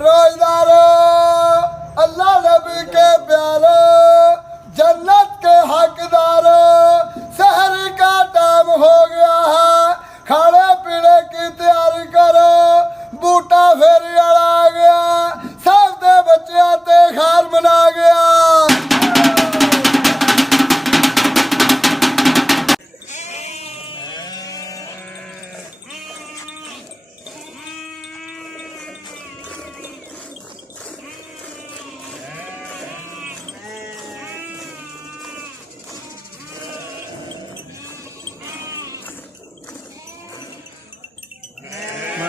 रोजदारो अल्लाह नबी के प्यारो जन्नत के हकदारो शहर का टाइम हो गया है, खाने पीने की तैयारी करो, बूटा फेरी आ गया, सब दे बच्चे आते खार बना गया।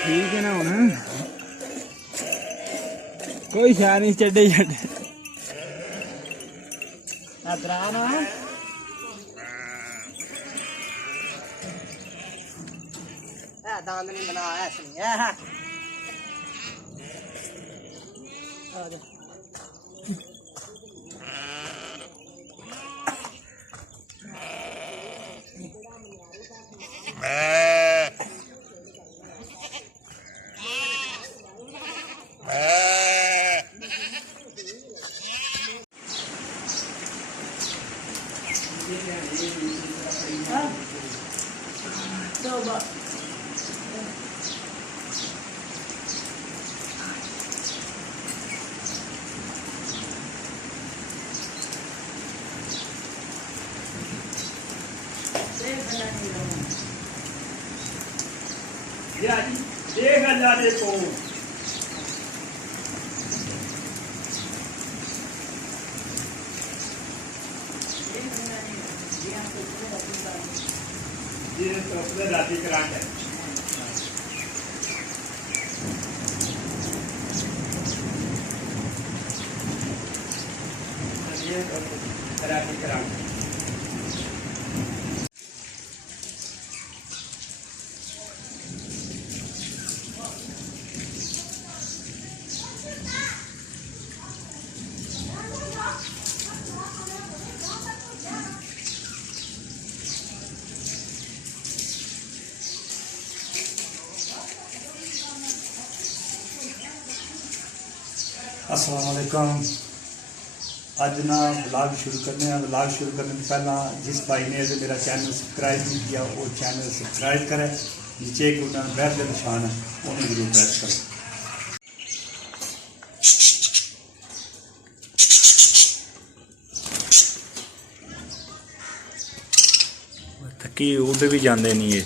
ठीक है ना हूं कोई शा नहीं चढ़े दांत नहीं बनाया ऐसा देख अल्लाह देखो ये तो राती करांड है ये राती करांड अस्सलाम वालेकुम। अज ना व्लॉग शुरू करने हैं। व्लॉग शुरू करने से पहला जिस भाई ने अगर मेरा चैनल सब्सक्राइब नहीं किया वो चैनल सब्सक्राइब करे, नीचे एक उन्होंने बैल का निशान है उन्हें जरूर प्रेस करें। थकी उड़ भी जाते नहीं है।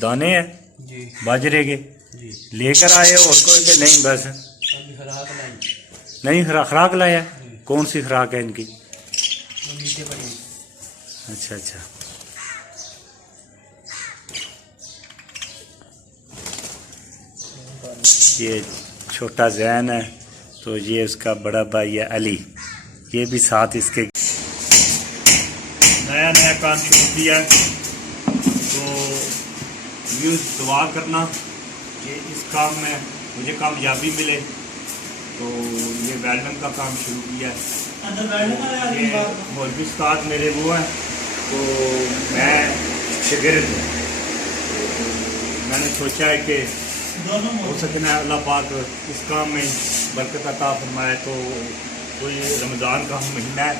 दाने हैं जी बाजरे के जी लेकर आए और कोई भी नहीं, बस नहीं खुराक लाया। कौन सी खुराक है इनकी? नीचे पड़ी। अच्छा अच्छा, ये छोटा जैन है तो ये उसका बड़ा भाई है अली, ये भी साथ इसके नया नया काम शुरू किया तो यूँ दुआ करना कि इस काम में मुझे कामयाबी मिले। तो ये वेल्डिंग का काम शुरू किया है। ये मौलवी उस्ताद मेरे वो हैं तो मैं शागिर्द हूँ। मैंने सोचा है कि हो सके ना अल्लाह पाक इस काम में बरकत अता फरमाए। तो कोई रमज़ान का महीना है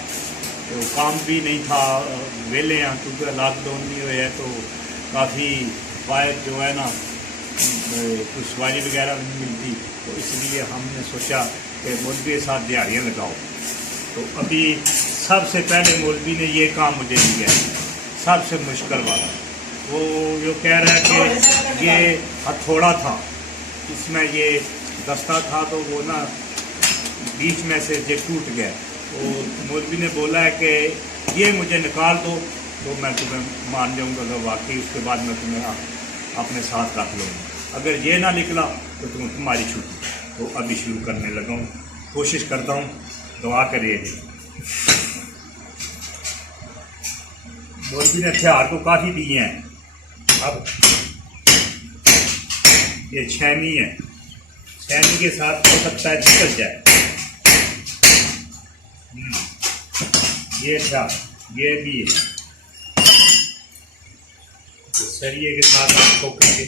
तो काम भी नहीं था, वेले हैं क्योंकि लॉकडाउन भी हुए है तो काफ़ी वायद जो है ना कुछ सवारी वगैरह नहीं मिलती, तो इसलिए हमने सोचा कि मौलवी के साथ दिहाड़ियाँ लगाओ। तो अभी सबसे पहले मौलवी ने ये काम मुझे दिया है, सबसे मुश्किल वाला। वो जो कह रहा है कि ये हथौड़ा था, इसमें ये दस्ता था तो वो ना बीच में से ये टूट गया। तो मौलवी ने बोला है कि ये मुझे निकाल दो तो मैं तुम्हें मान जाऊंगा अगर वाकई, उसके बाद मैं तुम्हें अपने साथ रख लूँगा। अगर ये ना निकला तो तुम्हारी छुट्टी। तो अभी शुरू करने लगा हूँ, कोशिश करता हूँ, दुआ करिए। मौलवी ने हथियार तो काफ़ी दिए हैं। अब ये छेनी है, छेनी के साथ हो सकता है निकल जाए। ये था, ये भी है। सरिये के साथ आपको करके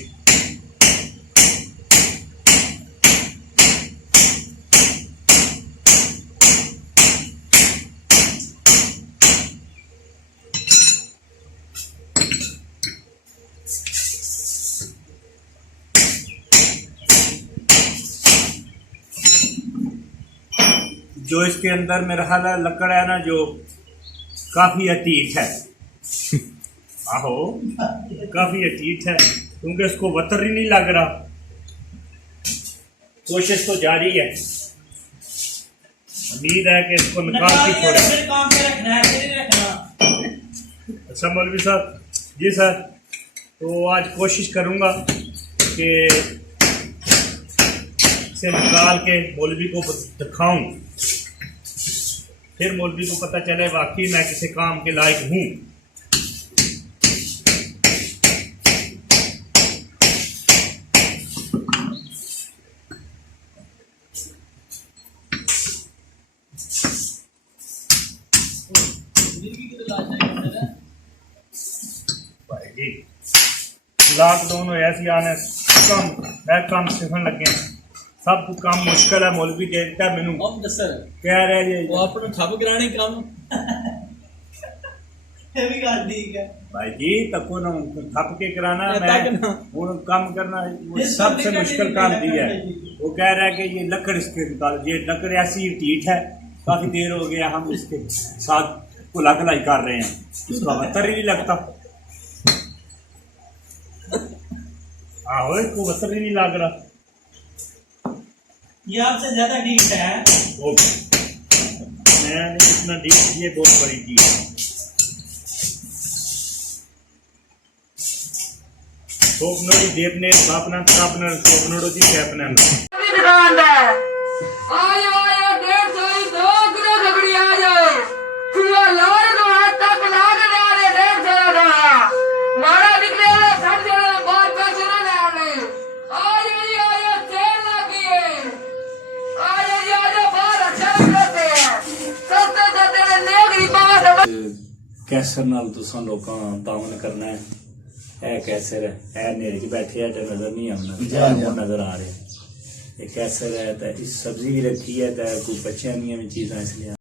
जो इसके अंदर मेरा ख्याल है लकड़ है ना जो काफी अतीत है आहो काफी अतीत है क्योंकि इसको वतर ही नहीं लग रहा। कोशिश तो जारी है, उम्मीद है कि इसको निकाल के छोड़े। अच्छा मौलवी साहब जी सर, तो आज कोशिश करूंगा कि इसे निकाल के मौलवी को दिखाऊं, फिर मौलवी को पता चले वाकई मैं किसी काम के लायक हूं। लॉकडाउन होया सी आने कम सीखन लगे, सब कुछ काम मुश्किल है। मौलवी दे दिता मैनू कह रहे जी ठप कराने काम ठीक है भाई जी तको ना थप के कराना, मैं हूँ काम करना सबसे मुश्किल काम दिया है। वो कह रहा है कि ये लकड़ इसके निकाल, ये लकड़ ऐसी ढीठ है, काफी देर हो गया हम इसके साथ कुला कलाई कर रहे हैं, इसका वतर ही नहीं लगता। आहो इसको वतर ही नहीं लग रहा। ये आपसे ज्यादा डीप है। मैं इतना डीप, ये बहुत बड़ी चीज है। सोपनोड़ी देवने बापना कापना सोपनोड़ो जी कैपना दुकानदार आयो आयो 150 2 किलो खगड़ी आ जाए खुला लाल तो हाथ तक लाग ले आ रहे 150 का मारा निकले सब जने बाहर पैसे ना ले आने आयो जी आयो तेल लगी है आयो जी आयो बाहर अच्छा लगते हैं सस्ते सस्ते नेगरी बाहर कैसर नाल तुसां लोकां तावन करना है। है कैसर है नेरे च बैठे है नजर नहीं आना, नजर आ रहे ये कैसर है। तो इस सब्जी भी रखी है तो कोई बच्चियां भी चीज़ां इसलिए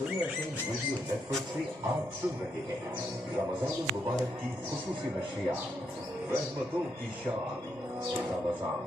वीडियो नेटवर्क से आप सुन रहे हैं रमजान मुबारक की खुसूसी नशियात रहमतों की शान रमजान।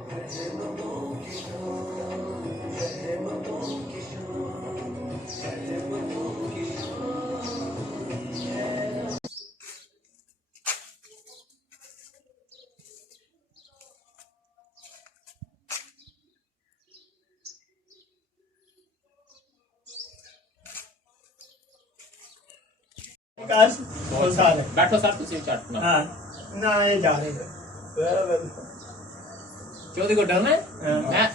बैठो सर तुसी चटना ना ये जा रहे क्यों देखो डरना है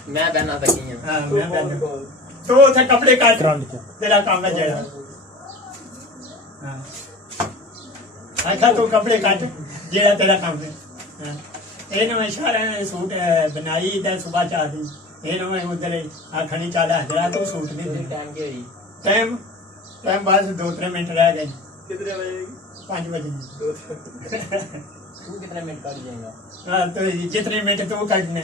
मैं बहना तक ही तो थे कपड़े काट तेरा काम है जेड़ा अच्छा तो कपड़े काट जेड़ा तेरा काम है ये ना इशारा है सूट बनाई ते सुबह चाह दी ये ना उधर आखनी चाला जरा तो सूट दे टाइम के टाइम टाइम बस 2-3 मिनट रह गए कितने बजे 5 बजे तू कितने मिनट कर जाएगा हाँ तो जितने मिनट तो काटने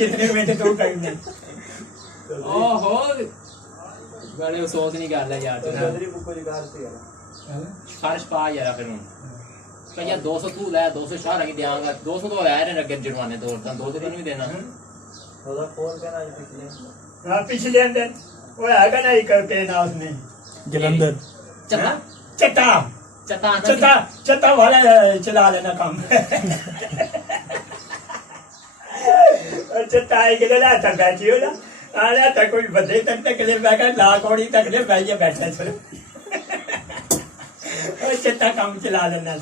जितने मिनट तो काटने ओहो बड़े सोच नहीं कर ले यार खारिश पा यार फिर भैया 200 तू ले 200 शाह रखी देंगा 200 तो है ने रगे जुर्माने तो 200 तो नहीं देना हाँ पिछले दिन वो आएगा ना एक ना उसने जलंधर चता चटा चता चटा चटा वाला चला लेना काम और चटा एक ले आता बैठी हो ना आ जाता कोई बदले तक ले बैठा ला कौड़ी तक ले बैठे बैठा सर और चटा काम चला लेना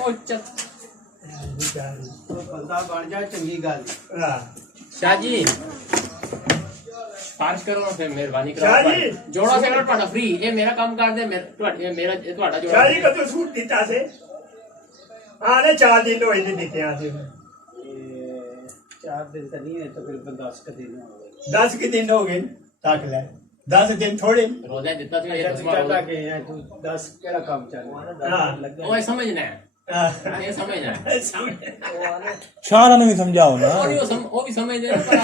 ओ चत बंदा बन जा चंगी गल शाह जी फारिश करो ना फिर मेहरबानी करो शाह जी जोड़ा से मेरा ਤੁਹਾਡਾ फ्री ਇਹ ਮੇਰਾ ਕੰਮ ਕਰ ਦੇ ਮੇਰਾ ਤੁਹਾਡਾ ਜੋੜਾ शाह जी कदों सूट दिता से हाँ ने 4 दिन होए ने दिते आ से 4 दिन तो नहीं है तो फिर 10 के दिन हो गए 10 के दिन हो गए ताक ले 10 दिन थोड़े रोजा ਦਿੱਤਾ ਤੂੰ ਇਹ अच्छा दसवां चला रोजा के है तू 10 केड़ा काम चल रहा हाँ। है लग ਓਏ ਸਮਝਣਾ ਹੈ ਇਹ ਸਮਝਣਾ ਹੈ शाह ने भी समझाओ ना ਉਹ ਵੀ ਸਮਝਦੇ ਨੇ ਪਰ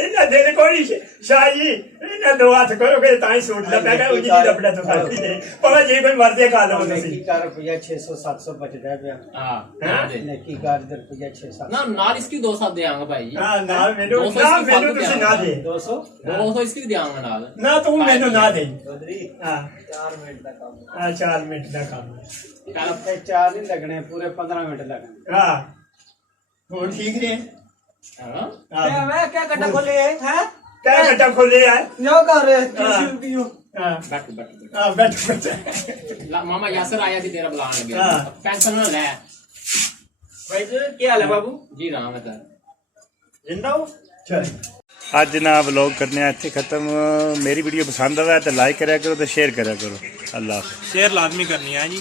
इन्हें दिल कोई शाह जी इन्हें 2 हाथ करोगे ताई सूट लगेगा उजी दी लपड़ा तो खाती है पर जे कोई मर्जी खा लो नेकी कार रुपया 600-700 बचदा है ਹਾਂ नेकी कार दर रुपया 600-700 ਨਾ ਨਾਲ ਇਸकी 200 ਦੇਾਂਗਾ ਭਾਈ हां ना मेनू तुसी ना दे 200 200 ਇਸकी ਦੇਾਂਗਾ ਨਾਲ ना तू मेनू ना दे चौधरी हां 4 मिनट का काम हां 4 मिनट का काम ਚੱਲ है 4 नहीं लगने पूरे 15 मिनट लगने हां वो ठीक रे ਹਾਂ हां मैं क्या गड्ढा खोले हैं क्या गड्ढा खोले यार यो कर रहे हाँ। पियो हां ਬੈਠ ਬੈਠ हां बैठ ਮਾਮਾ ਯਾਸਰ ਆਇਆ ਸੀ ਤੇਰਾ ਬੁਲਾਉਣ ਲੱਗਿਆ ਹਾਂ। ਪੈਨਸ਼ਨ ਨਾ ਲੈ भाई क्या हाल है बाबू ਜੀ ਰਾਮ ਹੈ ਸਰ जिंदा हो चल ਅੱਜ ਨਾ ਵਲੌਗ ਕਰਨੇ ਆ ਇੱਥੇ ਖਤਮ ਮੇਰੀ ਵੀਡੀਓ ਪਸੰਦ ਆਵੇ ਤਾਂ ਲਾਈਕ ਕਰਿਆ ਕਰੋ ਤੇ ਸ਼ੇਅਰ ਕਰਿਆ ਕਰੋ ਅੱਲਾਹ ਹਾਫਿਜ਼ शेयर लाजमी करनी है जी